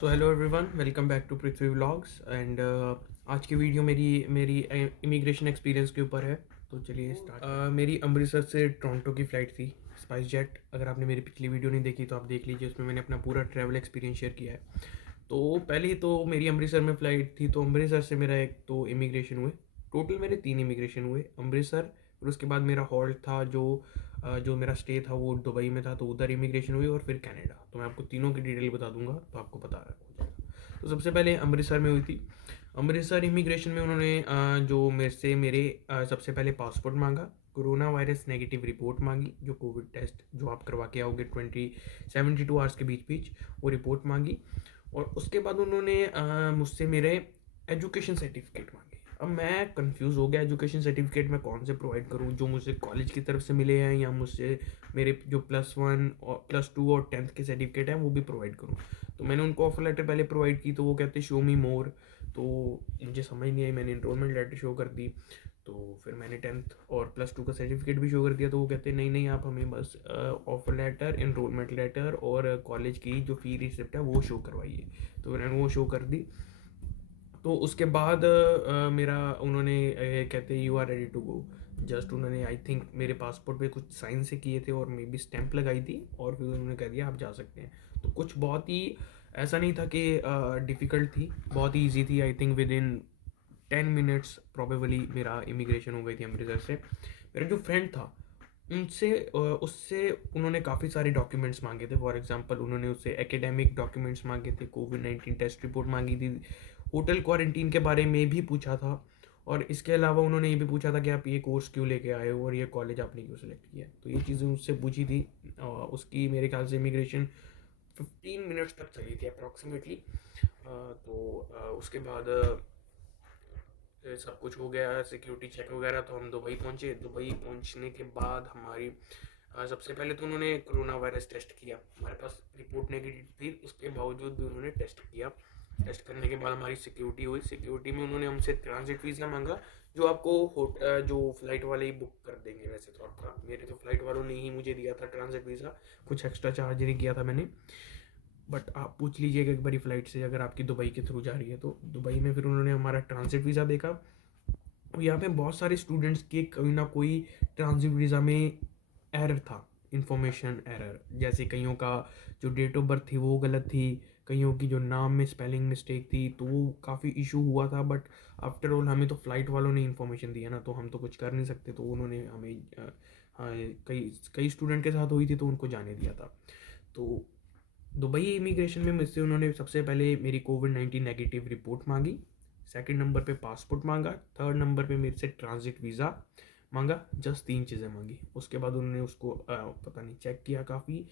तो hello everyone, welcome back to Prithvi vlogs and आज की वीडियो मेरी मेरी इमिग्रेशन एक्सपीरियंस के ऊपर है। तो चलिए स्टार्ट। मेरी अमृतसर से टोरंटो की फ़्लाइट थी, स्पाइस जेट। अगर आपने मेरी पिछली वीडियो नहीं देखी तो आप देख लीजिए, उसमें मैंने अपना पूरा ट्रैवल एक्सपीरियंस शेयर किया है। तो पहले तो मेरी अमृतसर में फ़्लाइट थी, तो अमृतसर से मेरा एक तो इमिग्रेशन हुए। टोटल मेरे 3 इमिग्रेशन हुए अमृतसर। फिर उसके बाद मेरा हॉल्ट था जो मेरा स्टे था वो दुबई में था, तो उधर इमिग्रेशन हुई। और फिर कनाडा। तो मैं आपको तीनों की डिटेल बता दूंगा, तो आपको पता हो जाएगा। तो सबसे पहले अमृतसर में हुई थी। अमृतसर इमिग्रेशन में उन्होंने जो सबसे पहले पासपोर्ट मांगा, कोरोना वायरस नेगेटिव रिपोर्ट मांगी, जो कोविड टेस्ट जो आप करवा के आओगे 72 आवर्स के बीच बीच, वो रिपोर्ट मांगी। और उसके बाद उन्होंने मुझसे मेरे एजुकेशन सर्टिफिकेट मांगे। अब मैं कंफ्यूज हो गया, एजुकेशन सर्टिफिकेट मैं कौन से प्रोवाइड करूं, जो मुझे कॉलेज की तरफ से मिले हैं या मुझसे मेरे जो +1 और +2 और 10th के सर्टिफिकेट हैं वो भी प्रोवाइड करूं। तो मैंने उनको ऑफर लेटर पहले प्रोवाइड की, तो वो कहते शो मी मोर। तो मुझे समझ नहीं आई, मैंने इनरोलमेंट लेटर शो कर दी। तो फिर मैंने 10th और +2 का सर्टिफिकेट भी शो कर दिया। तो वो कहते नहीं नहीं, आप हमें बस ऑफर लेटर, इनरोलमेंट लेटर और कॉलेज की जो फ़ी रिसिप्ट है वो शो करवाइए। तो मैंने वो शो कर दी। तो उसके बाद मेरा उन्होंने कहते you are ready to go. Just उन्होंने आई थिंक मेरे पासपोर्ट पे कुछ साइन से किए थे और मे बी स्टैंप लगाई थी, और फिर उन्होंने कह दिया आप जा सकते हैं। तो कुछ बहुत ही ऐसा नहीं था कि डिफ़िकल्ट थी, बहुत ही ईजी थी। I think with in 10 minutes probably मेरा इमिग्रेशन हो गई थी अमृतसर से। मेरा जो फ्रेंड था उससे उन्होंने काफ़ी सारे डॉक्यूमेंट्स मांगे थे। फॉर एग्जांपल उन्होंने उससे एकेडमिक डॉक्यूमेंट्स मांगे थे, कोविड-19 टेस्ट रिपोर्ट मांगी थी, होटल क्वारंटीन के बारे में भी पूछा था। और इसके अलावा उन्होंने ये भी पूछा था कि आप ये कोर्स क्यों लेके आए हो और ये कॉलेज आपने क्यों सेलेक्ट किया है। तो ये चीज़ें उससे पूछी थी। उसकी मेरे ख्याल से इमिग्रेशन 15 मिनट्स तक चली थी अप्रॉक्सीमेटली। उसके बाद सब कुछ हो गया, सिक्योरिटी चेक वगैरह। तो हम दुबई पहुंचे। दुबई पहुंचने के बाद हमारी सबसे पहले तो उन्होंने कोरोना वायरस टेस्ट किया। हमारे पास रिपोर्ट नेगेटिव थी, उसके बावजूद भी उन्होंने टेस्ट किया। टेस्ट करने के बाद हमारी सिक्योरिटी हुई। सिक्योरिटी में उन्होंने हमसे ट्रांजिट वीज़ा मांगा, जो आपको जो फ्लाइट वाले ही बुक कर देंगे। वैसे तो आपका, मेरे तो फ्लाइट वालों ने ही मुझे दिया था ट्रांजिट वीज़ा, कुछ एक्स्ट्रा चार्ज नहीं किया था मैंने। बट आप पूछ लीजिएगा एक बारी फ़्लाइट से, अगर आपकी दुबई के थ्रू जा रही है तो। दुबई में फिर उन्होंने हमारा ट्रांजिट वीज़ा देखा। अब यहाँ पे बहुत सारे स्टूडेंट्स के कोई ना कोई ट्रांजिट वीज़ा में एरर था, इंफॉर्मेशन एरर। जैसे कईयों का जो डेट ऑफ बर्थ थी वो गलत थी, कईयों की जो नाम में स्पेलिंग मिस्टेक थी, तो वो काफ़ी इशू हुआ था। बट आफ्टर ऑल हमें तो फ़्लाइट वालों ने इन्फॉर्मेशन दिया ना, तो हम तो कुछ कर नहीं सकते। तो उन्होंने हमें हाँ, कई कई स्टूडेंट के साथ हुई थी तो उनको जाने दिया था। तो दुबई इमिग्रेशन में मुझसे उन्होंने सबसे पहले मेरी कोविड-19 नेगेटिव रिपोर्ट मांगी, सेकंड नंबर पे पासपोर्ट मांगा, थर्ड नंबर पे मेरे से ट्रांजिट वीज़ा मांगा। जस्ट 3 चीज़ें मांगी। उसके बाद उन्होंने उसको पता नहीं चेक किया, काफ़ी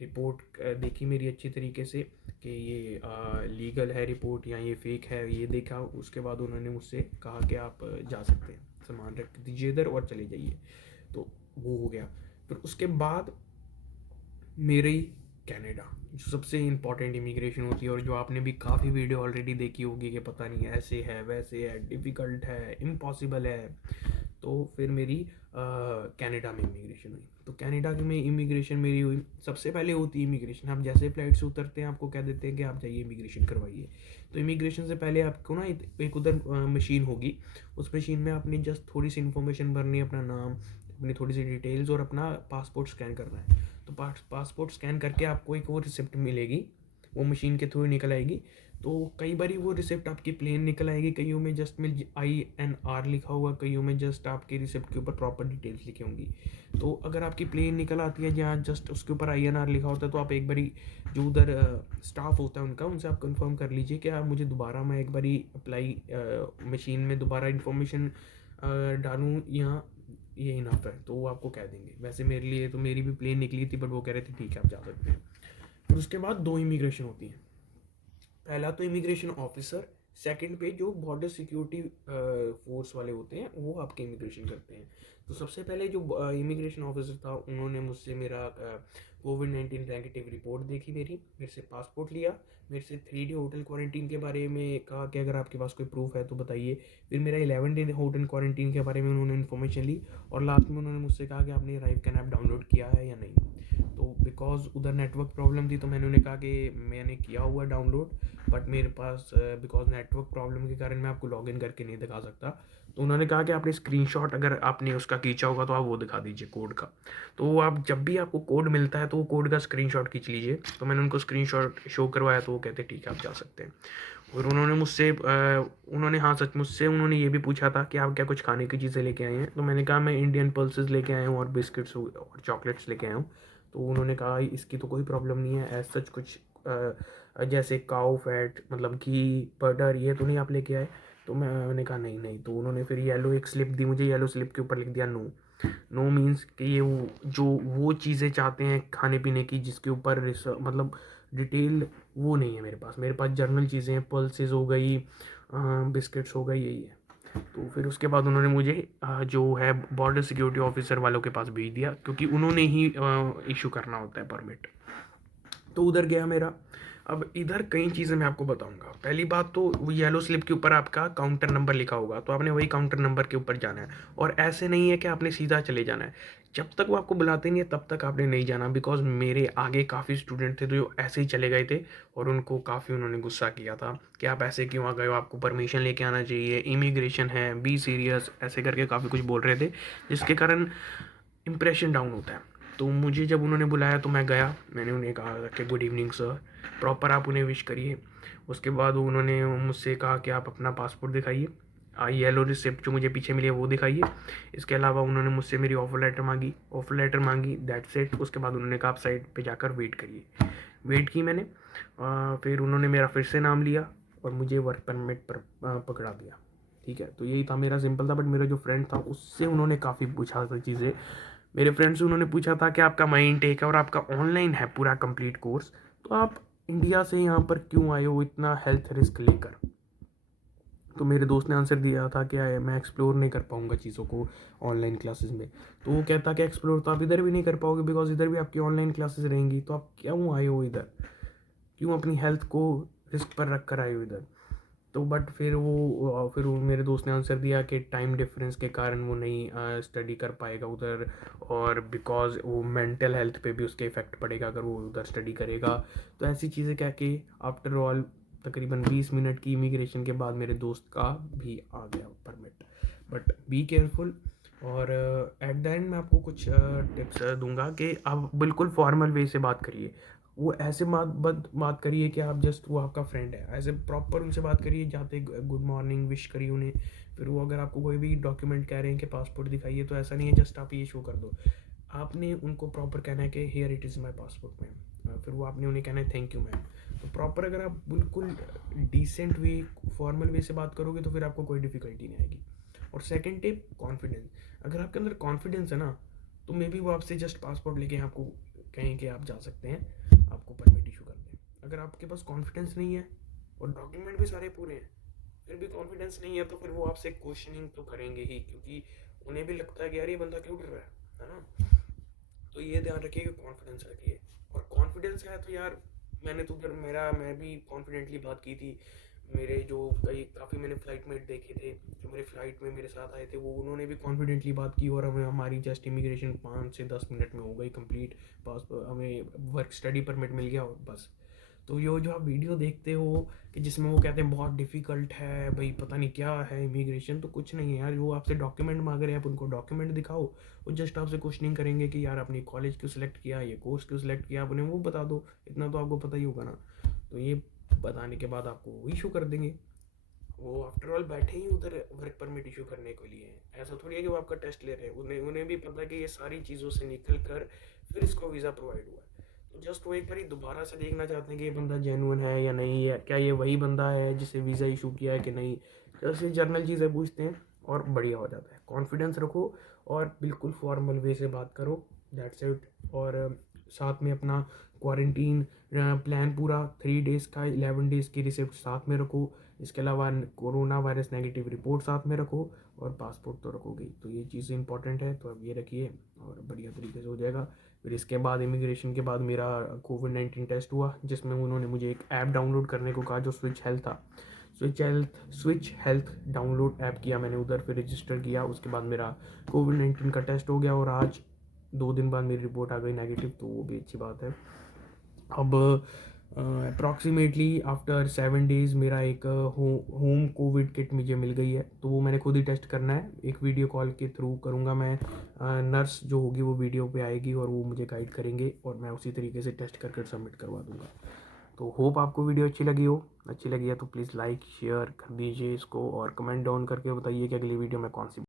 रिपोर्ट देखी मेरी अच्छी तरीके से कि ये लीगल है रिपोर्ट या ये फेक है, ये देखा। उसके बाद उन्होंने मुझसे कहा कि आप जा सकते हैं, सामान रख दीजिए इधर और चले जाइए। तो वो हो गया। फिर उसके बाद मेरी कनाडा, जो सबसे इम्पॉर्टेंट इमिग्रेशन होती है, और जो आपने भी काफ़ी वीडियो ऑलरेडी देखी होगी कि पता नहीं ऐसे है वैसे है, डिफ़िकल्ट है, इम्पॉसिबल है। तो फिर मेरी कनाडा में इमिग्रेशन हुई। तो कनाडा में इमिग्रेशन मेरी हुई। सबसे पहले होती है इमिग्रेशन। आप जैसे फ़्लाइट से उतरते हैं आपको कह देते हैं कि आप जाइए इमिग्रेशन करवाइए। तो इमिग्रेशन से पहले आपको ना एक उधर मशीन होगी। उस मशीन में आपने जस्ट थोड़ी सी इन्फॉर्मेशन भरनी है, अपना नाम, अपनी थोड़ी सी डिटेल्स और अपना पासपोर्ट स्कैन करना है। तो पासपोर्ट स्कैन करके आपको एक वो रिसिप्ट मिलेगी, वो मशीन के थ्रू निकल आएगी। तो कई बार वो रिसिप्ट आपकी प्लेन निकल आएगी, कईयों में जस्ट मिल INR लिखा होगा, कईयों में जस्ट आपके रिसिप्ट के ऊपर प्रॉपर डिटेल्स लिखी होंगी। तो अगर आपकी प्लेन निकल आती है जहाँ जस्ट उसके ऊपर INR लिखा होता है, तो आप एक बारी जो उधर स्टाफ होता है उनका, उनसे आप कंफर्म कर लीजिए कि आप मुझे दोबारा, मैं एक बारी अप्लाई मशीन में दोबारा इन्फॉर्मेशन डालूँ या ये इनफ है। तो वो आपको कह देंगे। वैसे मेरे लिए तो मेरी भी प्लेन निकली थी, बट वो कह रहे थे ठीक है आप जा सकते हैं। फिर उसके बाद 2 इमिग्रेशन होती है। पहला तो इमिग्रेशन ऑफिसर, सेकंड पे जो बॉर्डर सिक्योरिटी फोर्स वाले होते हैं वो आपके इमिग्रेशन करते हैं। तो सबसे पहले जो इमिग्रेशन ऑफिसर था उन्होंने मुझसे मेरा कोविड-19 नेगेटिव रिपोर्ट देखी, मेरे से पासपोर्ट लिया, मेरे से 3 डे होटल क्वारंटीन के बारे में कहा कि अगर आपके पास कोई प्रूफ है तो बताइए। फिर मेरा 11 डे होटल क्वारंटीन के बारे में उन्होंने इन्फॉर्मेशन ली, और लास्ट में उन्होंने मुझसे कहा कि आपने राइव कैन ऐप डाउनलोड किया है या नहीं। तो बिकॉज़ उधर नेटवर्क प्रॉब्लम थी, तो मैंने उन्हें कहा कि मैंने किया हुआ डाउनलोड, बट मेरे पास बिकॉज़ नेटवर्क प्रॉब्लम के कारण मैं आपको लॉगिन करके नहीं दिखा सकता। तो उन्होंने कहा कि आपने स्क्रीनशॉट अगर आपने उसका खींचा होगा तो आप वो दिखा दीजिए कोड का। तो वो आप जब भी आपको कोड मिलता है तो वो कोड का स्क्रीनशॉट खींच लीजिए। तो मैंने उनको स्क्रीनशॉट शो करवाया, तो वो कहते ठीक है आप जा सकते हैं। और उन्होंने मुझसे उन्होंने हाँ सच मुझसे उन्होंने ये भी पूछा था कि आप क्या कुछ खाने की चीज़ें लेके आए हैं। तो मैंने कहा मैं इंडियन पल्सेस लेके आया हूँ और बिस्किट्स और चॉकलेट्स लेके आया हूँ। तो उन्होंने कहा इसकी तो कोई प्रॉब्लम नहीं है, एज सच कुछ जैसे काऊ फैट मतलब घी बटर ये तो नहीं आप लेके आए। तो मैंने कहा नहीं नहीं। तो उन्होंने फिर येलो एक स्लिप दी मुझे, येलो स्लिप के ऊपर लिख दिया नो। नो मीन्स कि ये वो चीज़ें चाहते हैं खाने पीने की जिसके ऊपर मतलब डिटेल वो नहीं है मेरे पास जर्नल चीज़ें हैं, पल्सेस हो गई, बिस्किट्स हो गई, यही है। तो फिर उसके बाद उन्होंने मुझे जो है बॉर्डर सिक्योरिटी ऑफिसर वालों के पास भेज दिया, क्योंकि उन्होंने ही इशू करना होता है परमिट। तो उधर गया मेरा। अब इधर कई चीज़ें मैं आपको बताऊंगा। पहली बात तो वो येलो स्लिप के ऊपर आपका काउंटर नंबर लिखा होगा, तो आपने वही काउंटर नंबर के ऊपर जाना है। और ऐसे नहीं है कि आपने सीधा चले जाना है, जब तक वो आपको बुलाते नहीं है तब तक आपने नहीं जाना। बिकॉज मेरे आगे काफ़ी स्टूडेंट थे जो ऐसे ही चले गए थे, और उनको काफ़ी उन्होंने गुस्सा किया था कि आप ऐसे क्यों आ गए हो, आपको परमिशन लेके आना चाहिए, इमिग्रेशन है, बी सीरियस, ऐसे करके काफ़ी कुछ बोल रहे थे, जिसके कारण इंप्रेशन डाउन होता है। तो मुझे जब उन्होंने बुलाया तो मैं गया, मैंने उन्हें कहा कि गुड इवनिंग सर, प्रॉपर आप उन्हें विश करिए। उसके बाद उन्होंने मुझसे कहा कि आप अपना पासपोर्ट दिखाइए, येलो रिसिप्ट जो मुझे पीछे मिली है वो दिखाइए। इसके अलावा उन्होंने मुझसे मेरी ऑफ़र लेटर मांगी, दैट्स इट। उसके बाद उन्होंने कहा आप साइड पे जाकर वेट करिए। वेट की मैंने। फिर उन्होंने मेरा फिर से नाम लिया और मुझे वर्क परमिट पर पकड़ा दिया। ठीक है, तो यही था मेरा सिंपल था। बट मेरा जो फ्रेंड था उससे उन्होंने काफ़ी पूछा था चीज़ें। मेरे फ्रेंड से उन्होंने पूछा था कि आपका माइंड टेक है और आपका ऑनलाइन है पूरा कंप्लीट कोर्स, तो आप इंडिया से यहाँ पर क्यों आए हो इतना हेल्थ रिस्क लेकर। तो मेरे दोस्त ने आंसर दिया था कि मैं एक्सप्लोर नहीं कर पाऊँगा चीज़ों को ऑनलाइन क्लासेस में। तो वो कहता कि एक्सप्लोर तो आप इधर भी नहीं कर पाओगे, बिकॉज इधर भी आपकी ऑनलाइन क्लासेस रहेंगी, तो आप क्यों आए हो इधर, क्यों अपनी हेल्थ को रिस्क पर रख कर आए हो इधर। तो बट फिर वो मेरे दोस्त ने आंसर दिया कि टाइम डिफरेंस के कारण वो नहीं स्टडी कर पाएगा उधर, और बिकॉज वो मेंटल हेल्थ पे भी उसके इफ़ेक्ट पड़ेगा अगर वो उधर स्टडी करेगा। तो ऐसी चीज़ें कह के आफ्टर ऑल तकरीबन 20 मिनट की इमिग्रेशन के बाद मेरे दोस्त का भी आ गया परमिट। But be careful. और एट द एंड मैं आपको कुछ टिप्स दूंगा कि आप बिल्कुल फॉर्मल वे से बात करिए। वो ऐसे बात करिए कि आप जस्ट वो आपका फ्रेंड है, ऐसे प्रॉपर उनसे बात करिए, जाते गुड मॉर्निंग विश करिए उन्हें। फिर वो अगर आपको कोई भी डॉक्यूमेंट कह रहे हैं कि पासपोर्ट दिखाइए, तो ऐसा नहीं है जस्ट आप ये शो कर दो। आपने उनको प्रॉपर कहना है कि here it is my passport ma'am. फिर वो आपने उन्हें कहना है थैंक यू मैम। तो प्रॉपर अगर आप बिल्कुल डिसेंट वे फॉर्मल वे से बात करोगे तो फिर आपको कोई डिफ़िकल्टी नहीं आएगी। और सेकंड टिप, कॉन्फिडेंस। अगर आपके अंदर कॉन्फिडेंस है ना, तो मे बी वो आपसे जस्ट पासपोर्ट लेके आपको कहें कि आप जा सकते हैं, आपको परमिट इशू कर दें। अगर आपके पास कॉन्फिडेंस नहीं है और डॉक्यूमेंट भी सारे पूरे हैं, फिर भी कॉन्फिडेंस नहीं है, तो फिर वो आपसे क्वेश्चनिंग तो करेंगे ही, क्योंकि उन्हें भी लगता है कि यार ये बंदा क्यों डर रहा है ना। तो ये ध्यान रखिए कि कॉन्फिडेंस रखिए। और कॉन्फिडेंस है तो यार, मैंने तो फिर मैं भी कॉन्फिडेंटली बात की थी। मेरे जो काफ़ी मैंने फ़्लाइट मेट देखे थे जो मेरे फ़्लाइट में मेरे साथ आए थे, वो उन्होंने भी कॉन्फिडेंटली बात की, और हमें हमारी जस्ट इमिग्रेशन 5 से 10 मिनट में हो गई कंप्लीट। पास हमें वर्क स्टडी परमिट मिल गया और बस। तो ये जो आप वीडियो देखते हो कि जिसमें वो कहते हैं बहुत डिफ़िकल्ट है भाई, पता नहीं क्या है इमिग्रेशन, तो कुछ नहीं है यार। वो आपसे डॉक्यूमेंट मांग रहे हैं, आप उनको डॉक्यूमेंट दिखाओ। वो जस्ट आपसे क्वेश्चनिंग करेंगे कि यार आपने कॉलेज क्यों सिलेक्ट किया, ये कोर्स क्यों सिलेक्ट किया, आप उन्हें वो बता दो, इतना तो आपको पता ही होगा ना। तो ये बताने के बाद आपको वो इशू कर देंगे। वो आफ्टर ऑल बैठे ही उधर वर्क परमिट इशू करने के लिए हैं। ऐसा थोड़ी है कि वो आपका टेस्ट ले रहे हैं, उन्हें उन्हें भी पता है कि ये सारी चीज़ों से निकल कर फिर इसको वीज़ा प्रोवाइड हुआ है। तो जस्ट वो एक बार दोबारा से देखना चाहते हैं कि ये बंदा जेन्युइन है या नहीं है, क्या ये वही बंदा है जिसे वीज़ा इशू किया है कि नहीं। जस्ट ये जर्नल चीज़ें पूछते हैं और बढ़िया हो जाता है। कॉन्फिडेंस रखो और बिल्कुल फॉर्मल वे से बात करो, दैट्स इट। और साथ में अपना क्वारंटीन प्लान पूरा 3 डेज़ का, 11 डेज़ की रिसिप्ट साथ में रखो। इसके अलावा कोरोना वायरस नेगेटिव रिपोर्ट साथ में रखो, और पासपोर्ट तो रखोगे। तो ये चीज़ें इंपॉर्टेंट है, तो अब ये रखिए और बढ़िया तरीके से हो जाएगा। फिर इसके बाद इमिग्रेशन के बाद मेरा कोविड-19 टेस्ट हुआ, जिसमें उन्होंने मुझे एक ऐप डाउनलोड करने को कहा जो स्विच हेल्थ था। स्विच हेल्थ डाउनलोड ऐप किया मैंने उधर, फिर रजिस्टर किया। उसके बाद मेरा कोविड-19 का टेस्ट हो गया, और आज 2 दिन बाद मेरी रिपोर्ट आ गई नेगेटिव, तो वो भी अच्छी बात है। अब अप्रॉक्सीमेटली आफ्टर 7 डेज़ मेरा एक होम कोविड किट मुझे मिल गई है, तो वो मैंने खुद ही टेस्ट करना है। एक वीडियो कॉल के थ्रू करूँगा मैं, नर्स जो होगी वो वीडियो पे आएगी और वो मुझे गाइड करेंगे और मैं उसी तरीके से टेस्ट करके सबमिट करवा दूँगा। तो होप आपको वीडियो अच्छी लगी हो। अच्छी लगी है तो प्लीज़ लाइक शेयर कर दीजिए इसको और कमेंट डाउन करके बताइए कि अगली वीडियो में कौन सी